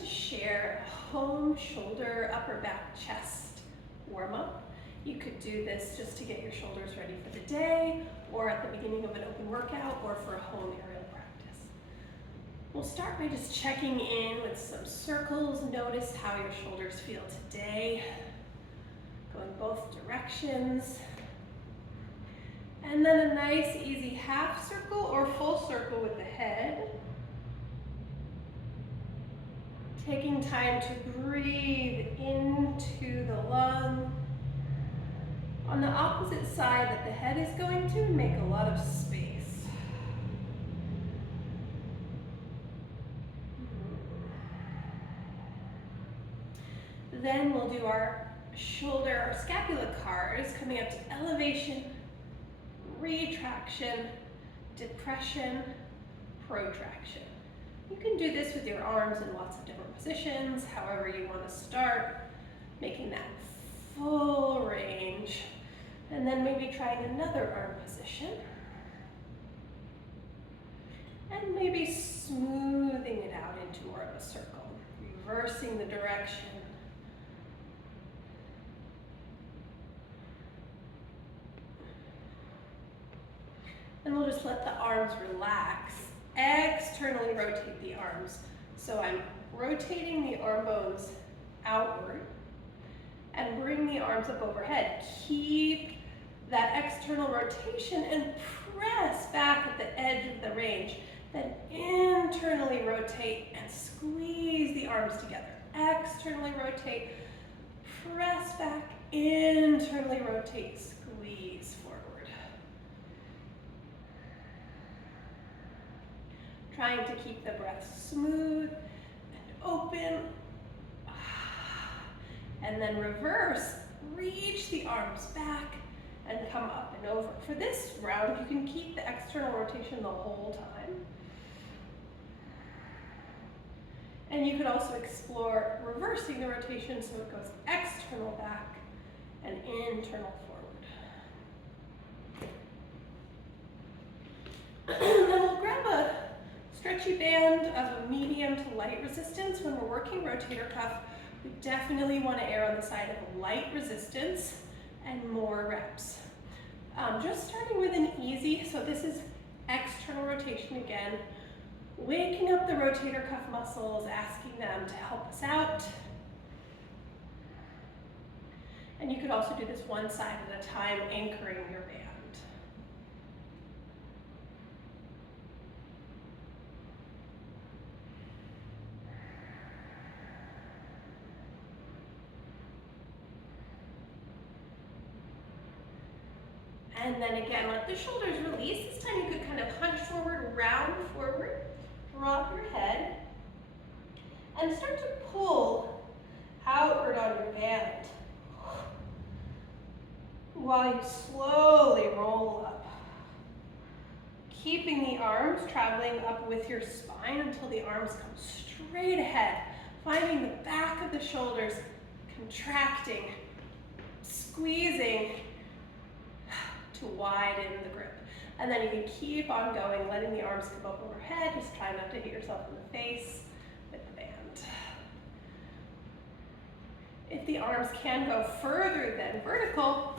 to share a home shoulder, upper back, chest warm-up. You could do this just to get your shoulders ready for the day, or at the beginning of an open workout, or for a home aerial practice. We'll start by just checking in with some circles. Notice how your shoulders feel today, going both directions. And then a nice easy half circle or full circle with the head. Taking time to breathe into the lung. On the opposite side that the head is going to, make a lot of space. Then we'll do our shoulder, our scapula cars, coming up to elevation, retraction, depression, protraction. You can do this with your arms in lots of different positions, however you want to start, making that full range. And then maybe trying another arm position. And maybe smoothing it out into more of a circle, reversing the direction. And we'll just let the arms relax. Externally rotate the arms. So I'm rotating the arm bones outward and bring the arms up overhead. Keep that external rotation and press back at the edge of the range. Then internally rotate and squeeze the arms together. Externally rotate, press back, internally rotate, squeeze forward. Trying to keep the breath smooth and open. And then reverse, reach the arms back and come up and over. For this round, you can keep the external rotation the whole time. And you could also explore reversing the rotation so it goes external back and internal forward. And then we'll grab a stretchy band of a medium to light resistance. When we're working rotator cuff, we definitely want to err on the side of light resistance and more reps. Just starting with an easy, so this is external rotation again, waking up the rotator cuff muscles, asking them to help us out. And you could also do this one side at a time, anchoring your band. And then again, let the shoulders release. This time you could kind of hunch forward, round forward, drop your head, and start to pull outward on your band while you slowly roll up. Keeping the arms traveling up with your spine until the arms come straight ahead, finding the back of the shoulders contracting, squeezing, to widen the grip. And then you can keep on going, letting the arms come up overhead. Just try not to hit yourself in the face with the band. If the arms can go further than vertical,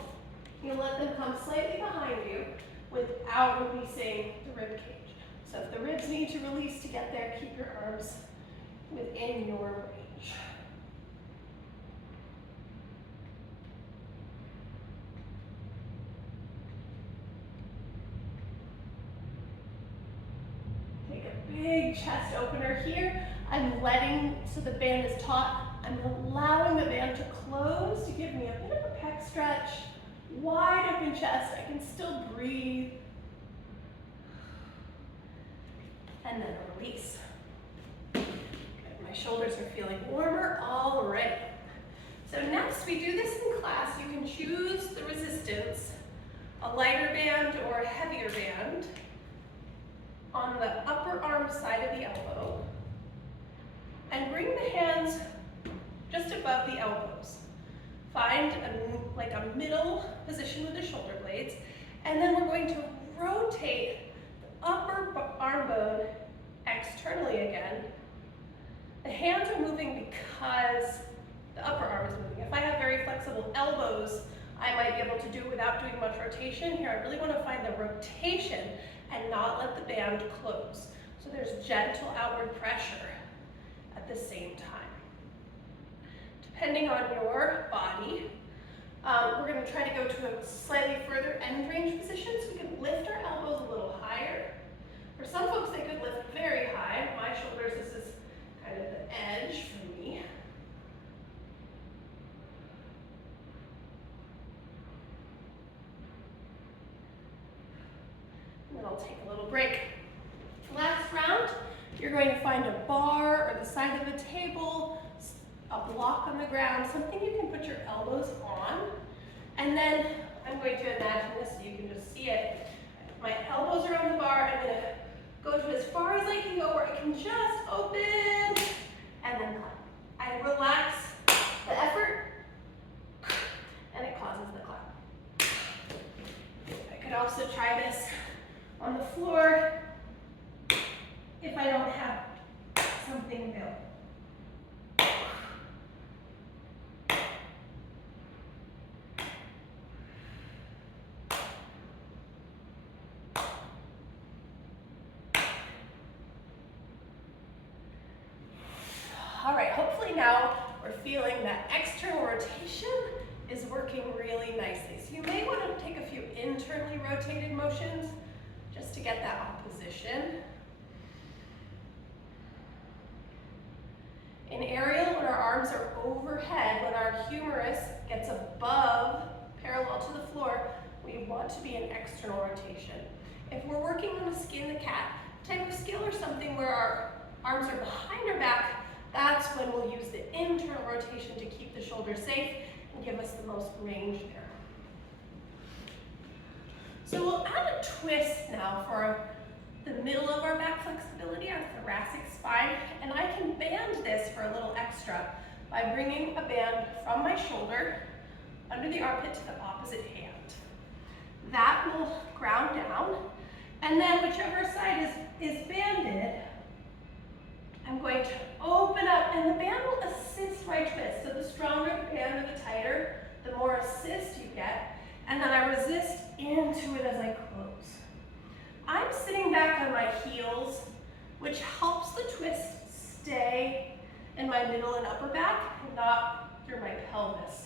you let them come slightly behind you without releasing the rib cage. So if the ribs need to release to get there, keep your arms within your range. Big chest opener here. I'm letting, so the band is taut, I'm allowing the band to close to give me a bit of a pec stretch, wide open chest, I can still breathe. And then a release. Good. My shoulders are feeling warmer already. So next we do this in class, you can choose the resistance, a lighter band or a heavier band, on the upper arm side of the elbow, and bring the hands just above the elbows. Find like a middle position with the shoulder blades, and then we're going to rotate the upper arm bone externally again, The hands are moving because the upper arm is moving. If I have very flexible elbows, I might be able to do it without doing much rotation. Here, I really want to find the rotation and not let the band close. So there's gentle outward pressure at the same time. Depending on your body, we're going to try to go to a slightly further end range position, so we can lift our elbows a little higher. For some folks, they could lift very high. My shoulders, this is kind of the edge for me. And then I'll take a little break. Last round, you're going to find a bar or the side of a table, a block on the ground, something you can put your elbows on. And then I'm going to imagine this so you can just see it. My elbows are on the bar. I'm going to go to as far as I can go where I can just open and then clap. I relax the effort and it causes the clap. I could also try this on the floor if I don't have something built. All right, hopefully now we're feeling that external rotation is working really nicely. So you may want to take a few internally rotated motions just to get that opposition. In aerial, when our arms are overhead, when our humerus gets above, parallel to the floor, we want to be in external rotation. If we're working on a skin the cat type of skill or something where our arms are behind our back, that's when we'll use the internal rotation to keep the shoulder safe and give us the most range there. So we'll add a twist now for the middle of our back flexibility, our thoracic spine, and I can band this for a little extra by bringing a band from my shoulder under the armpit to the opposite hand. That will ground down, and then whichever side is banded, I'm going to open up, and the band will assist my twist. So the stronger the band or the tighter, the more assist you get, and then I resist into it as I close. I'm sitting back on my heels, which helps the twist stay in my middle and upper back, and not through my pelvis.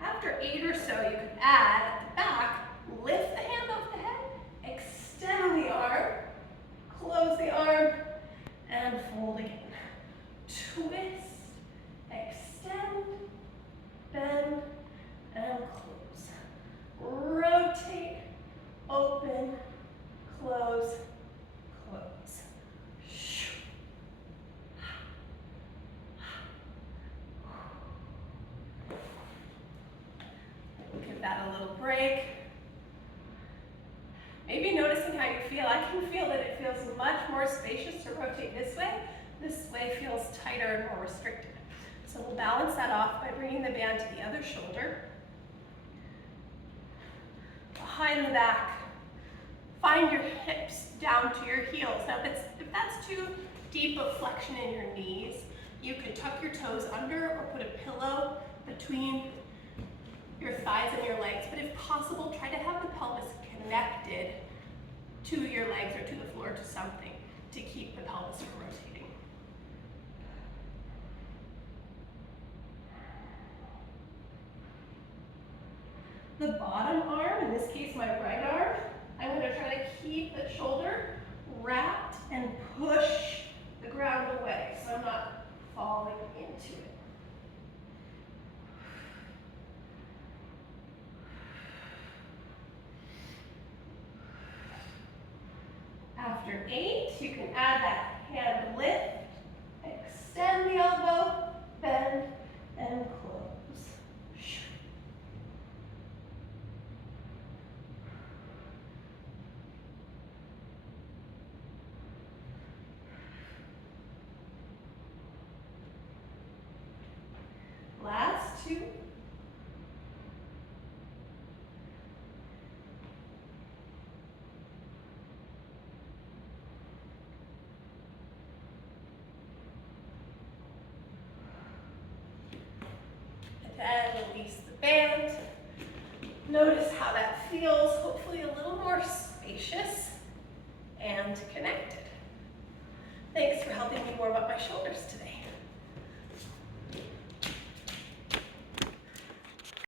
After 8 or so, you can add at the back, lift the hand off the head, extend the arm, close the arm, and fold again. Twist, extend, bend, and close. Rotate, open, close, close. Give that a little break. Maybe noticing how you feel. I can feel that it feels much more spacious to rotate this way. This way feels tighter and more restricted. So we'll balance that off by bringing the band to the other shoulder. Behind the back. Find your hips down to your heels. Now if that's too deep of flexion in your knees, you could tuck your toes under or put a pillow between your thighs and your legs, but if possible, try to have the pelvis connected to your legs or to the floor to something to keep the pelvis from rotating. The bottom arm, in this case my right arm, I'm going to try to keep the shoulder wrapped and push the ground away so I'm not falling into it. After 8, you can add that hand lift, extend the elbow, bend, and close. 2. And then release the band. Notice how that feels, hopefully a